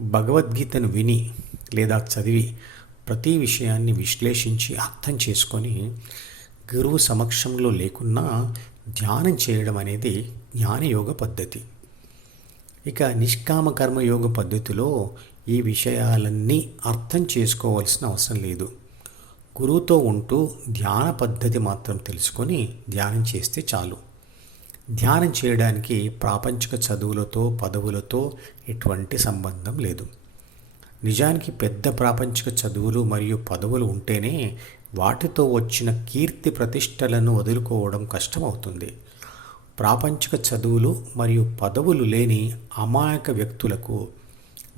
భగవద్గీతను విని లేదా చదివి ప్రతి విషయాన్ని విశ్లేషించి అర్థం చేసుకొని గురువు సమక్షంలో లేకున్నా ధ్యానం చేయడం అనేది జ్ఞానయోగ పద్ధతి. ఇక నిష్కామ కర్మయోగ పద్ధతిలో ఈ విషయాలన్నీ అర్థం చేసుకోవాల్సిన అవసరం లేదు. గురువుతో ఉంటూ ధ్యాన పద్ధతి మాత్రం తెలుసుకొని ధ్యానం చేస్తే చాలు. ధ్యానం చేయడానికి ప్రాపంచిక చదువులతో పదవులతో ఎటువంటి సంబంధం లేదు. నిజానికి పెద్ద ప్రాపంచిక చదువులు మరియు పదవులు ఉంటేనే వాటితో వచ్చిన కీర్తి ప్రతిష్టలను వదులుకోవడం కష్టమవుతుంది. ప్రాపంచిక చదువులు మరియు పదవులు లేని అమాయక వ్యక్తులకు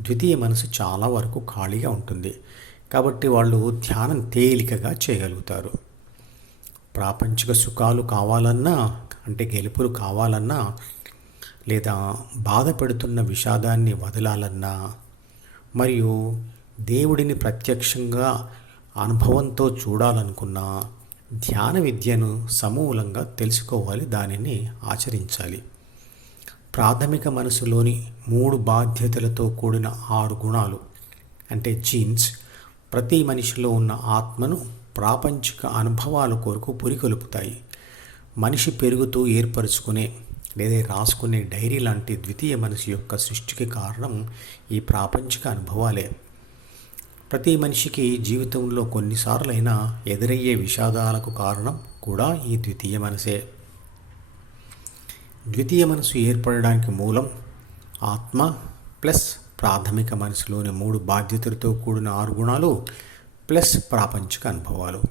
ద్వితీయ మనసు చాలా వరకు ఖాళీగా ఉంటుంది. కాబట్టి వాళ్ళు ధ్యానం తేలికగా చేయగలుగుతారు. ప్రాపంచిక సుఖాలు కావాలన్నా అంటే గెలుపులు కావాలన్నా లేదా బాధ పెడుతున్న విషాదాన్ని వదలాలన్నా మరియు దేవుడిని ప్రత్యక్షంగా అనుభవంతో చూడాలనుకున్నా ధ్యాన విద్యను సమూలంగా తెలుసుకోవాలి దానిని ఆచరించాలి. ప్రాథమిక మనసులోని మూడు బాధ్యతలతో కూడిన ఆరు గుణాలు అంటే జీన్స్ ప్రతి మనిషిలో ఉన్న ఆత్మను ప్రాపంచిక అనుభవాల కొరకు పురికొల్పుతాయి. మనిషి పెరుగుతూ ఏర్పరచుకునే లేదా రాసుకునే డైరీ లాంటి ద్వితీయ మనసు యొక్క సృష్టికి కారణం ఈ ప్రాపంచిక అనుభవాలే. ప్రతి మనిషికి జీవితంలో కొన్నిసార్లైనా ఎదురయ్యే విషాదాలకు కారణం కూడా ఈ ద్వితీయ మనసే. ద్వితీయ మనసు ఏర్పడడానికి మూలం ఆత్మ ప్లస్ ప్రాథమిక మనసులోని మూడు బాధ్యతలతో కూడిన ఆరు గుణాలు ప్లస్ ప్రాపంచిక అనుభవాలు.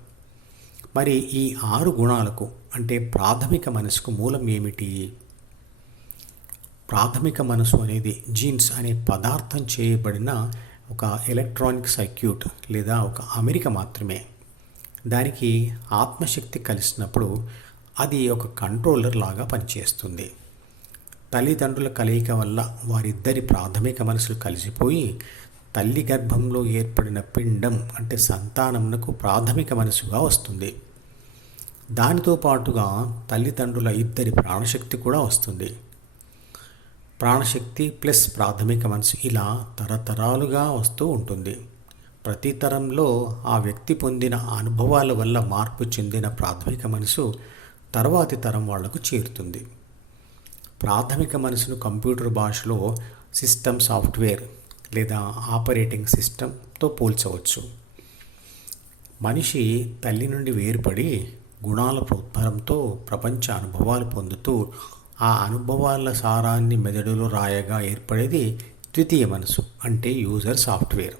మరి ఈ ఆరు గుణాలకు అంటే ప్రాథమిక మనసుకు మూలం ఏమిటి? ప్రాథమిక మనసు అనేది జీన్స్ అనే పదార్థం చేయబడిన ఒక ఎలక్ట్రానిక్ సర్క్యూట్ లేదా ఒక అమెరిక మాత్రమే. దానికి ఆత్మశక్తి కలిసినప్పుడు అది ఒక కంట్రోలర్ లాగా పనిచేస్తుంది. తల్లిదండ్రుల కలయిక వల్ల వారిద్దరి ప్రాథమిక మనసులు కలిసిపోయి తల్లి గర్భంలో ఏర్పడిన పిండం అంటే సంతానమునకు ప్రాథమిక మనసుగా వస్తుంది. దానితో పాటుగా తల్లిదండ్రుల ఇద్దరి ప్రాణశక్తి కూడా వస్తుంది. ప్రాణశక్తి ప్లస్ ప్రాథమిక మనసు ఇలా తరతరాలుగా వస్తూ ఉంటుంది. ప్రతి తరంలో ఆ వ్యక్తి పొందిన అనుభవాల వల్ల మార్పు చెందిన ప్రాథమిక మనసు తర్వాతి తరం వాళ్ళకు చేరుతుంది. ప్రాథమిక మనసును కంప్యూటర్ భాషలో సిస్టమ్ సాఫ్ట్వేర్ లేదా ఆపరేటింగ్ సిస్టంతో పోల్చవచ్చు. మనిషి తల్లి నుండి వేరుపడి గుణాల ప్రోద్భరంతో ప్రపంచ అనుభవాలు పొందుతూ ఆ అనుభవాల సారాన్ని మెదడులో రాయగా ఏర్పడేది ద్వితీయ మనసు అంటే యూజర్ సాఫ్ట్వేర్.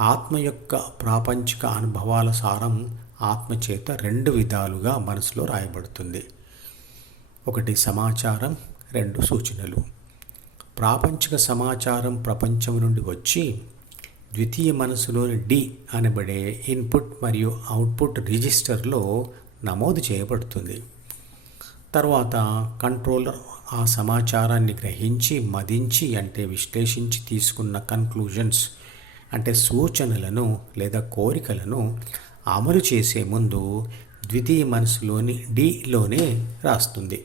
ఆత్మ యొక్క ప్రాపంచిక అనుభవాల సారం ఆత్మ చేత రెండు విధాలుగా మనసులో రాయబడుతుంది. ఒకటి సమాచారం రెండు సూచనలు. ప్రాపంచిక సమాచారం ప్రపంచం నుండి వచ్చి ద్వితీయ మనసులోని డి అనబడే ఇన్పుట్ మరియు అవుట్పుట్ రిజిస్టర్లో నమోదు చేయబడుతుంది. తర్వాత కంట్రోలర్ ఆ సమాచారాన్ని గ్రహించి మదించి అంటే విశ్లేషించి తీసుకున్న కన్క్లూజన్స్ అంటే సూచనలను లేదా కోరికలను అమలు చేసే ముందు ద్వితీయ మనసులోని డిలోనే రాస్తుంది.